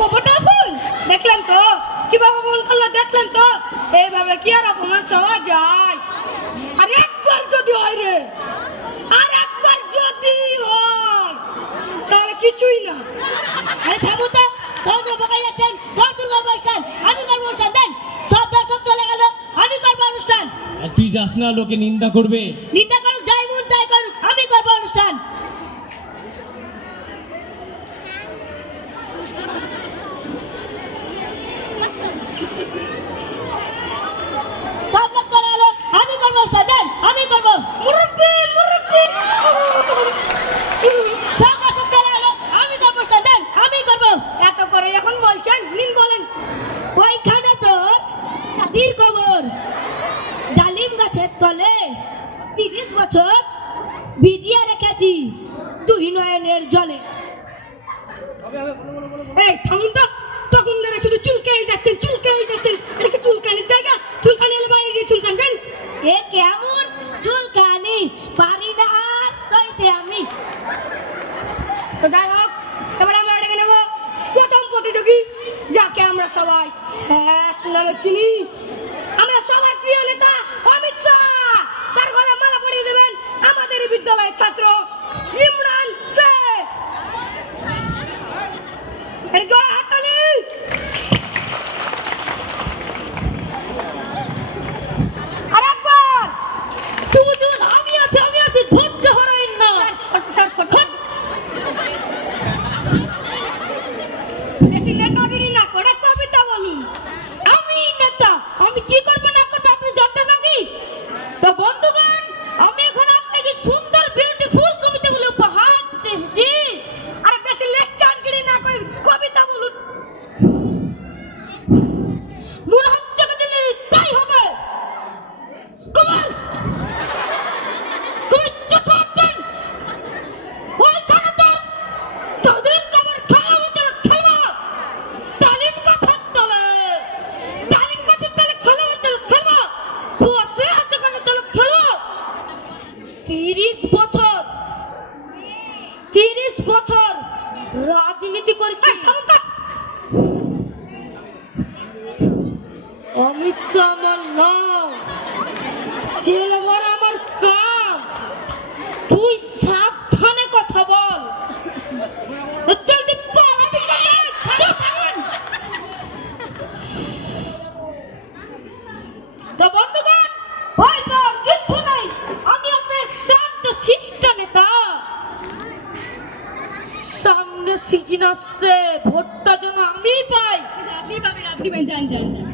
গোবরটা ফুল? দেখলেন তো? কীভাবে মন করল দেখলেন তো? এইভাবে কি আর অপমান সওয়া যায়? আর একবার যদি হয় রে আর একবার যদি হয় তাহলে কিছুই না। আরে থামো তো তো বকাই যাচ্ছেন দর্শন করব অনুষ্ঠান আমি করব অনুষ্ঠান দেন সব দর্শক চলে গেল আমি করব অনুষ্ঠান তুই যাস না লোকে নিন্দা করবে। নিন্দা করুক যাই মন তাই করুক আমি করব অনুষ্ঠান লোক চলে আমি করব অনুষ্ঠান আমি করব। মুরব্বি চলে গেল আমি করব অনুষ্ঠান আমি করব। এত করে এখন বলছেন নিন বলেন। ওইখানে তোর দাদির কবর। ডালিম গাছের তলে তিরিশ বছর ভিজিয়ে রেখেছি দুই নয়নের জলে। আমরা সবাই এক নামে চিনি। আমরা সবার প্রিয় নেতা অমিত শাহ। তার গলায় মালা পরিয়ে দেবেন আমাদের বিদ্যালয়ের ছাত্র ইমরান শেখ। জোরে হাততালি আর একবার তুমি তুমি আমি আছি আমি আছি ধৈর্য হারাইন না স্যার ফটো বেশি নেতাগিরি না করে কবিতা বলুন আমি নেতা আমি কি করব না করব আপনি জানতে নাকি তো বন্ধুগণ আমি এখন আপনাকে সুন্দর বিউটিফুল কবিতা বলে উপহার দিতে এসেছি আরে বেশি লেকচারগিরি না করে কবিতা বলুন মনে হচ্ছে না দিলে তাই হবে কমাল তুমি চশমা দেন ওই খানাতে তাদের কবর খেলা হচ্ছে খেলা তালিম গাছের তলে তালিম গাছের তলে খেলা হচ্ছে খেলা বসে আছে কেন চলো খেলো তিরিশ বছর তিরিশ বছর রাজনীতি করেছি। অমিত শাহ আমার নাম জেল আমার আমার কাম তুই সাবধানে কথা বল। তো বন্ধুগণ, ভয় পাওয়ার নাই। আমি আপনার শান্ত, শিষ্ট নেতা। সামনে সিজন আসছে, ভোটটা যেন আমি পাই। আপনি পাবেন আপনি পাবেন যান যান যান।